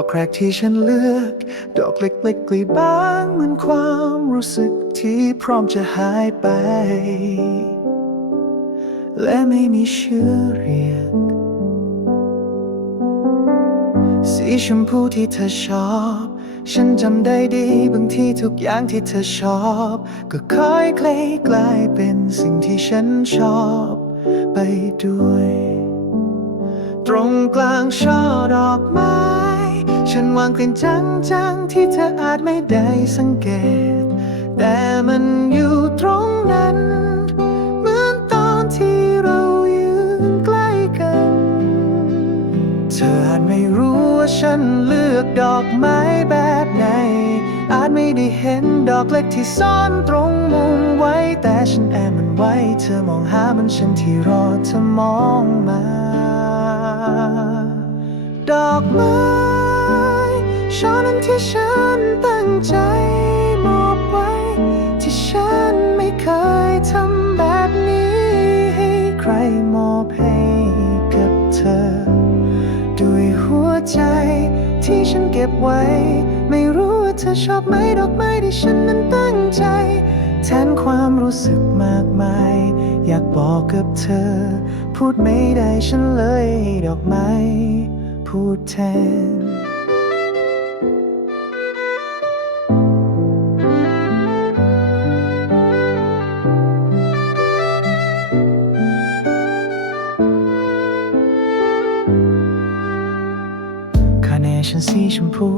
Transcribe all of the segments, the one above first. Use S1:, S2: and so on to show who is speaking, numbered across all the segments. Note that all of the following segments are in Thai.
S1: อกแรกที่ฉันเลือก ดอกเล็กๆกลีบางเหมือนความรู้สึกที่พร้อมจะหายไป และไม่มีชื้อเรียก สีชมพูที่เธอชอบ ฉันจำได้ดีบางทีทุกอย่างที่เธอชอบ ก็ค่อยคลยกลายเป็นสิ่งที่ฉันชอบไปด้วย ตรงกลางช่อดอกไม้ ฉันวางกลิ่นจังๆ ที่เธออาจไม่ได้สังเกต แต่มันอยู่ตรงนั้น เหมือนตอนที่เรายืนใกล้กัน เธออาจไม่รู้ว่าฉันเลือกดอกไม้แบบไหน อาจไม่ได้เห็นดอกเล็กที่ซ่อนตรงมุมไว้ แต่ฉันแอบมันไว้ เธอมองหามันฉันที่รอเธอมองมา ดอกไม้ ช่อนั้นที่ฉันตั้งใจมอบไว้ ที่ฉันไม่เคยทำแบบนี้ ให้ใครมอบให้กับเธอ ด้วยหัวใจที่ฉันเก็บไว้ ไม่รู้ว่าเธอชอบไหมดอกไม้ที่ฉันนั้นตั้งใจ แทนความรู้สึกมากมาย อยากบอกกับเธอ พูดไม่ได้ฉันเลยดอกไม้พูดแทน คาร์เนชั่นสีชมพู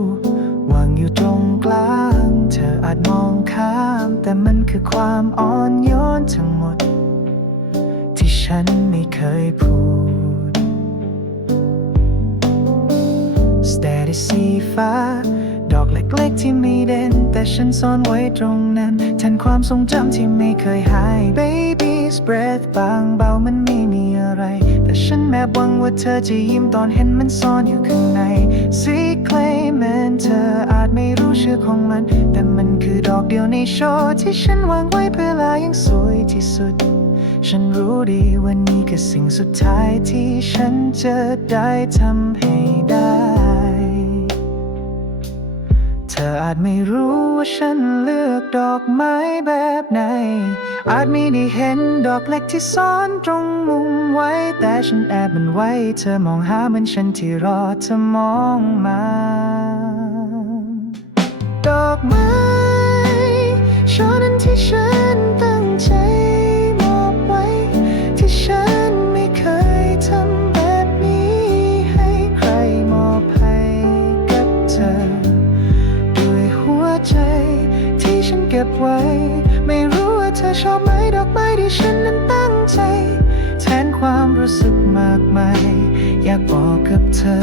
S1: วางอยู่ตรงกลาง เธออาจมองข้าม แต่มันคือความอ่อนโยนทั้งหมด ที่ฉันไม่เคยพูดสเตดิสีฟ้า ดอกเล็กๆที่ไม่เด่น แต่ฉันซ่อนไว้ตรงนั้นแทนความทรงจำที่ไม่เคยหาย Baby's breath บางเบามันมี แต่ฉันแอบหวังว่าเธอจะยิ้มตอนเห็นมันซ่อนอยู่ข้างในสีเคลมนเธออาจไม่รู้ชื่อของมัน แต่มันคือดอกเดียวในโชว์ที่ฉันวางไว้เพื่อลายังสวยที่สุด ฉันรู้ดีว่านี่คือสิ่งสุดท้ายที่ฉันจะได้ทำให้ได้ เธออาจไม่รู้ว่าฉันเลือกดอกไม้แบบไหน อาจไม่ได้เห็นดอกเล็กที่ซ่อนตรงมุม ไว้ แต่ฉันแอบมันไว้ เธอมองหาเหมือนฉันที่รอเธอมองมา ดอกไม้ช่อนั้นที่ฉันตั้งใจมอบไว้ ที่ฉันไม่เคยทำแบบนี้ ให้ใครมอบให้กับเธอ ด้วยหัวใจที่ฉันเก็บไว้ ไม่รู้ว่าเธอชอบไหมดอกไม้ที่ฉันนั้นตั้งใจ แทนความ รู้สึกมากมาย อยากบอกกับเธอ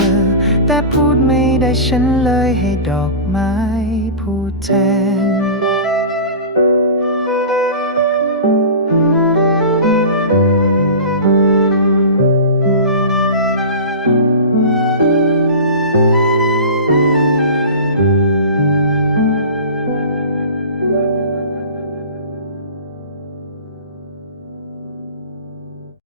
S1: แต่พูดไม่ได้ฉันเลยให้ดอกไม้พูดแทน